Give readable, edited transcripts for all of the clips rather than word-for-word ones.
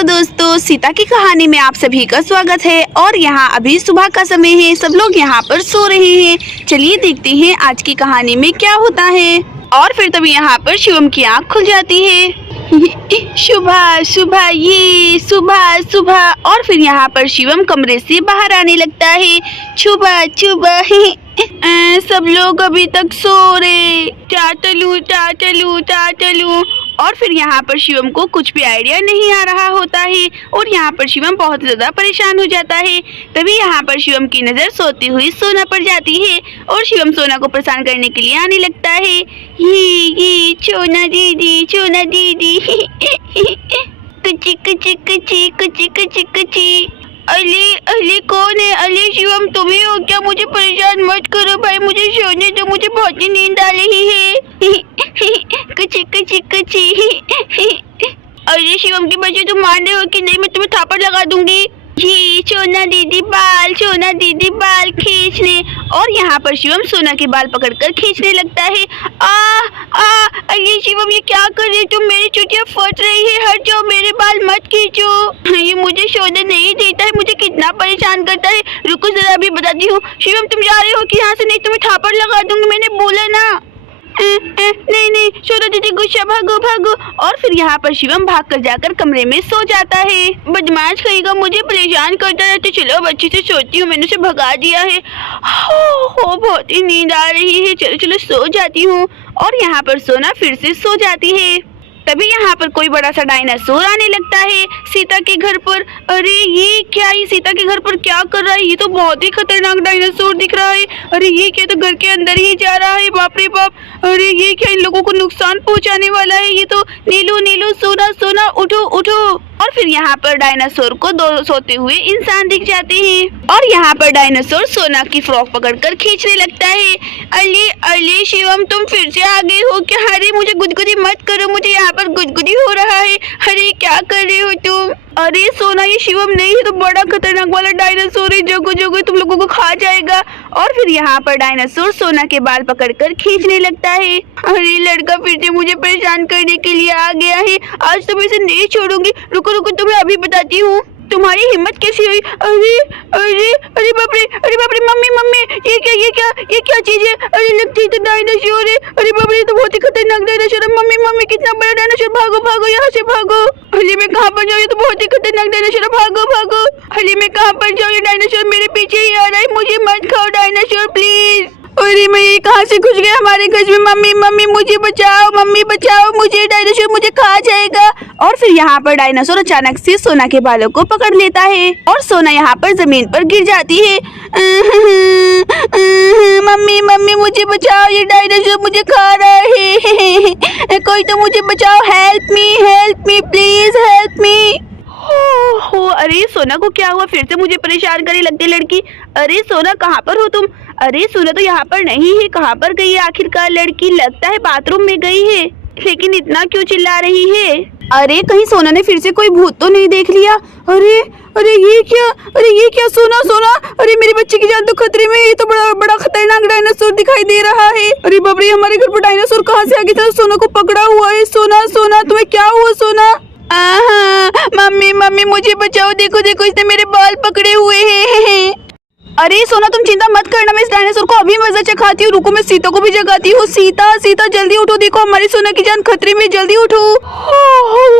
Hello दोस्तों, सीता की कहानी में आप सभी का स्वागत है। और यहाँ अभी सुबह का समय है, सब लोग यहाँ पर सो रहे हैं। चलिए देखते हैं आज की कहानी में क्या होता है। और फिर तभी यहाँ पर शिवम की आँख खुल जाती है। सुबह सुबह, ये सुबह सुबह। और फिर यहाँ पर शिवम कमरे से बाहर आने लगता है। सुबह सुबह, सब लोग अभी तक सो रहे। टाटलू। और फिर यहाँ पर शिवम को कुछ भी आइडिया नहीं आ रहा होता है और यहाँ पर शिवम बहुत ज्यादा परेशान हो जाता है। तभी यहाँ पर शिवम की नजर सोती हुई सोना पर जाती है और शिवम सोना को परेशान करने के लिए आने लगता है। ये सोना दीदी कुची कुची कुची कुची कुची कुची। अली कौन है? अली शिवम तुम्हें हो क्या? मुझे परेशान मत करो भाई, मुझे सोने दो, मुझे बहुत ही नींद आ रही है। कुची कुची कुची। अरे शिवम की बच्चे तुम मान रहे हो कि नहीं? मैं तुम्हें थापड़ लगा दूंगी। जी सोना दीदी बाल खींचने। और यहाँ पर शिवम सोना के बाल पकड़कर खींचने लगता है। अरे शिवम ये क्या कर रहे हो तुम? मेरी चुटिया फट रही है, हट जाओ, मेरे बाल मत खींचो। ये मुझे सोने नहीं देता है, मुझे कितना परेशान करता है। रुको जरा अभी बताती हूँ। शिवम तुम जा रहे हो कि यहाँ से? नहीं तुम्हें थापड़ लगा दूंगी, मैंने बोला ना। नहीं सोना दीदी गुस्सा, भागो। और फिर यहाँ पर शिवम भागकर जाकर कमरे में सो जाता है। बदमाश कहेगा, मुझे परेशान करता रहता। तो चलो बच्चे से सोती हूँ, मैंने उसे भगा दिया है। हो बहुत ही नींद आ रही है, चलो सो जाती हूँ। और यहाँ पर सोना फिर से सो जाती है। तभी यहाँ पर कोई बड़ा सा डायनासोर आने लगता है सीता के घर पर। अरे ये क्या, ये सीता के घर पर क्या कर रहा है? ये तो बहुत ही खतरनाक डायनासोर दिख रहा है। अरे ये क्या, तो घर के अंदर ही जा रहा है, बाप रे बाप। अरे ये क्या, इन लोगों को नुकसान पहुंचाने वाला है ये तो। नीलू सोना उठो। और फिर यहाँ पर डायनासोर को दो सोते हुए इंसान दिख जाते हैं। और यहाँ पर डायनासोर सोना की फ्रॉक पकड़कर खींचने लगता है। अली शिवम तुम फिर से आ गए हो क्या? अरे मुझे गुदगुदी मत करो, मुझे यहाँ पर गुदगुदी हो रहा है। अरे क्या कर रहे हो तुम? अरे सोना ये शिवम नहीं है, तो बड़ा खतरनाक वाला डायनासोर है, जगो तुम लोगों को खा जाएगा। और फिर यहाँ पर डायनासोर सोना के बाल पकड़कर खींचने लगता है। अरे लड़का फिर से मुझे परेशाान करने के लिए आ गया है, आज तो मैं इसे नहीं छोड़ूंगी। रुको तुम्हें अभी बताती हूँ। तुम्हारी हिम्मत कैसी हुई? अरे बाप रे मम्मी ये क्या चीज है? अरे लगती तो डायनासोर है। अरे बाप रे तो बहुत ही खतरनाक डायनासोर है। मम्मी कितना बड़ा डायनासोर, भागो यहाँ से भागो। अली मैं कहाँ पर जाऊँ? ये तो बहुत ही खतरनाक डायनासोर है, भागो। अली मैं कहाँ पर जाऊँ? ये डायनासोर मेरे पीछे ही आ रहा है, मुझे मत खाओ डायनासोर प्लीज। अरे मैं ये कहाँ से घुस गया हमारे घर में? मम्मी मुझे बचाओ, मुझे डायनासोर मुझे खा जाएगा। और फिर यहाँ पर डायनासोर अचानक से सोना के बालों को पकड़ लेता है और सोना यहाँ पर जमीन पर गिर जाती है। मम्मी मुझे बचाओ, ये डायनासोर मुझे खा रहा है। कोई तो मुझे बचाओ, help me please help me. हो अरे सोना को क्या हुआ? फिर से मुझे परेशान करने लगती लड़की। अरे सोना कहाँ पर हो तुम? अरे सोना तो यहाँ पर नहीं है, कहाँ पर गई है आखिरकार लड़की? लगता है बाथरूम में गई है, लेकिन इतना क्यों चिल्ला रही है? अरे कहीं सोना ने फिर से कोई भूत तो नहीं देख लिया? अरे ये क्या सोना। अरे मेरे बच्चे की जान तो खतरे में है, ये तो बड़ा खतरनाक डायनासोर दिखाई दे रहा है। अरे बाप रे हमारे घर पर डायनासोर कहाँ से आ गया था? सोना को पकड़ा हुआ है। सोना तुम्हें क्या हुआ सोना? मम्मी मुझे बचाओ, देखो इसने मेरे बाल पकड़े हुए हैं। अरे सोना तुम चिंता मत करना, मैं इस डायनासोर को अभी मजा चखाती हूँ। रुको मैं सीता को भी जगाती हूँ। सीता जल्दी उठो, देखो हमारी सोना की जान खतरे में, जल्दी उठो।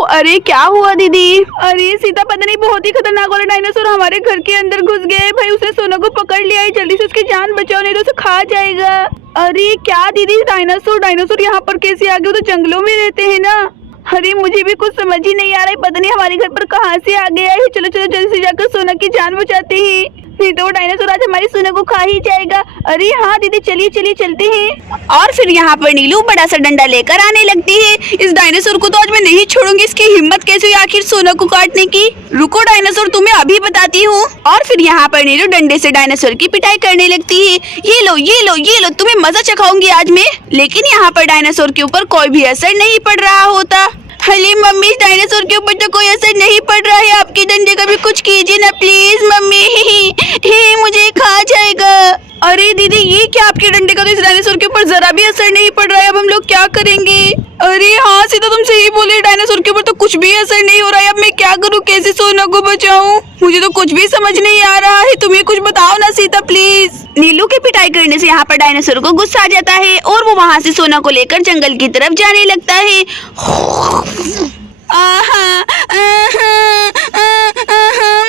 अरे क्या हुआ दीदी? अरे सीता पता नहीं, बहुत ही खतरनाक वाला डायनासोर हमारे घर के अंदर घुस गया है भाई। उसने सोना को पकड़ लिया है, जल्दी से उसकी जान बचाओ नहीं तो उसे खा जाएगा। अरे क्या दीदी, डायनासोर यहाँ पर कैसे आ गए? तो जंगलों में रहते हैं ना। अरे मुझे भी कुछ समझ ही नहीं आ रहा है, पता नहीं हमारे घर पर कहाँ से आ गया है। चलो जल्दी से जाकर सोना की जान बचाते हैं, नहीं तो वो डायनासोर आज हमारी सोना को खा ही जाएगा। अरे हाँ दीदी चलिए चलते हैं। और फिर यहाँ पर नीलू बड़ा सा डंडा लेकर आने लगती है। इस डायनासोर को तो आज मैं नहीं छोड़ूंगी, इसकी हिम्मत कैसे हुई आखिर सोना को काटने की? रुको डायनासोर तुम्हें अभी बताती हूँ। और फिर यहाँ पर नीलू डंडे से डायनासोर की पिटाई करने लगती है। ये लो तुम्हें मजा चखाऊंगी आज मैं। लेकिन यहाँ पर डायनासोर के ऊपर कोई भी असर नहीं पड़ रहा होता। अरे मम्मी इस डायनासोर के ऊपर तो कोई असर नहीं पड़ रहा है, आपके डंडे का भी कुछ कीजिए ना प्लीज मम्मी। मुझे खा जाएगा। अरे दीदी ये क्या, आपके डंडे का तो इस डायनासोर के ऊपर जरा भी असर नहीं पड़ रहा है, अब हम लोग क्या करेंगे? अरे हाँ सीता तुम सही बोले, डायनासोर के ऊपर तो कुछ कुछ भी असर नहीं हो रहा है। अब मैं क्या करूँ, कैसे सोना को बचाऊं? मुझे तो कुछ भी समझ नहीं आ रहा है। तुम्हें कुछ बताओ ना सीता प्लीज। नीलू की पिटाई करने से यहाँ पर डायनासोर को गुस्सा आ जाता है और वो वहाँ से सोना को लेकर जंगल की तरफ जाने लगता है।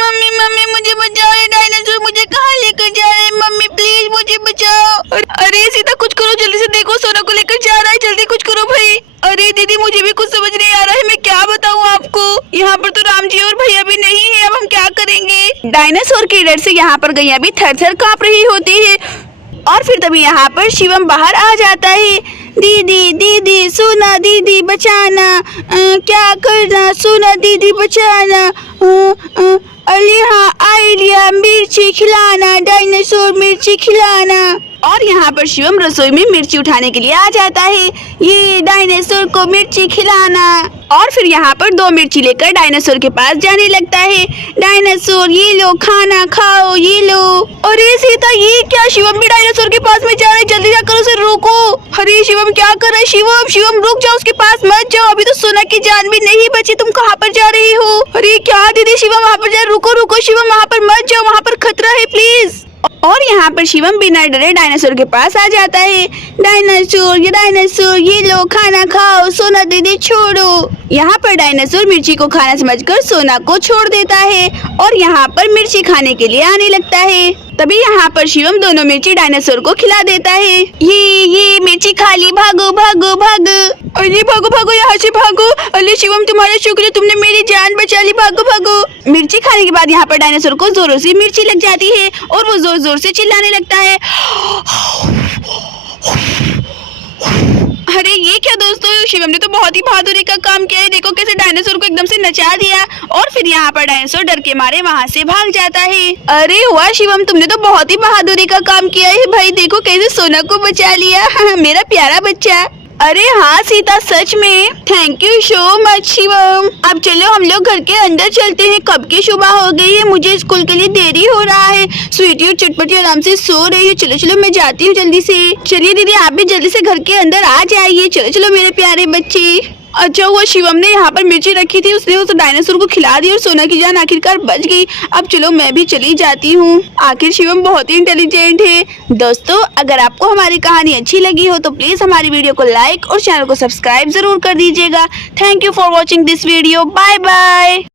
मम्मी मम्मी मुझे बचाओ, ये डायनासोर मुझे कहाँ लेकर जा रहे हैं? मम्मी प्लीज मुझे बचाओ। अरे सीता कुछ करो, जल्दी से देखो सोना को लेकर जा रहा है, जल्दी कुछ करो भाई। अरे दीदी मुझे भी कुछ समझ नहीं आ रहा है, मैं क्या बताऊँ आपको। यहाँ पर तो राम जी और भैया भी नहीं है, अब हम क्या करेंगे? डायनासोर के डर से यहाँ पर गैया भी थर थर काँप रही होती है। और फिर तभी यहाँ पर शिवम बाहर आ जाता है। दीदी दीदी सोना दीदी बचाना, क्या करना सोना दीदी बचाना। अली हाँ आइडिया, मिर्ची खिलाना, डायनासोर मिर्ची खिलाना। और यहाँ पर शिवम रसोई में मिर्ची उठाने के लिए आ जाता है। ये डायनासोर को मिर्ची खिलाना। और फिर यहाँ पर 2 मिर्ची लेकर डायनासोर के पास जाने लगता है। डायनासोर ये लो खाना खाओ, ये लो। अरे सीता ये क्या, शिवम भी डायनासोर के पास में जा रहा है, जल्दी जाकर उसे रोको। अरे शिवम क्या कर रहा है? शिवम शिवम रुक जाओ, उसके पास मत जाओ, अभी तो सोना की जान भी नहीं बची, तुम कहाँ पर जा रही हो? अरे क्या दीदी, शिवम वहाँ पर जा, रुको रुको शिवम, वहाँ पर मत जाओ, वहाँ पर खतरा है प्लीज। और यहाँ पर शिवम बिना डरे डायनासोर के पास आ जाता है। डायनासोर ये लो खाना खाओ, सोना दीदी छोड़ो। यहाँ पर डायनासोर मिर्ची को खाना समझकर सोना को छोड़ देता है और यहाँ पर मिर्ची खाने के लिए आने लगता है। तभी यहाँ पर शिवम दोनों मिर्ची डायनासोर को खिला देता है। ये मिर्ची खा ली, भागो भागो भागो। अरे भागो भागो, यहाँ से भागो। अरे शिवम तुम्हारा शुक्र है, तुमने मेरी जान बचा ली, भागो भागो। मिर्ची खाने के बाद यहाँ पर डायनासोर को जोरों से मिर्ची लग जाती है और वो जोर जोर से चिल्लाने लगता है। अरे ये क्या दोस्तों, शिवम ने तो बहुत ही बहादुरी का काम किया है। देखो कैसे डायनासोर को एकदम से नचा दिया। और फिर यहाँ पर डायनासोर डर के मारे वहाँ से भाग जाता है। अरे वाह शिवम, तुमने तो बहुत ही बहादुरी का काम किया है भाई। देखो कैसे सोना को बचा लिया, मेरा प्यारा बच्चा। अरे हाँ सीता, सच में thank you so much Shivam. अब चलो हम लोग घर के अंदर चलते हैं, कब की सुबह हो गई है, मुझे स्कूल के लिए देरी हो रहा है। स्वीटी और चटपटी आराम से सो रही है। चलो चलो मैं जाती हूँ जल्दी से। चलिए दीदी आप भी जल्दी से घर के अंदर आ जाइए। चलो चलो मेरे प्यारे बच्चे। अच्छा हुआ शिवम ने यहाँ पर मिर्ची रखी थी, उसने उस डायनासोर को खिला दी और सोना की जान आखिरकार बच गई। अब चलो मैं भी चली जाती हूँ। आखिर शिवम बहुत ही इंटेलिजेंट है। दोस्तों अगर आपको हमारी कहानी अच्छी लगी हो तो प्लीज हमारी वीडियो को लाइक और चैनल को सब्सक्राइब जरूर कर दीजिएगा। Thank you for watching this video. Bye bye.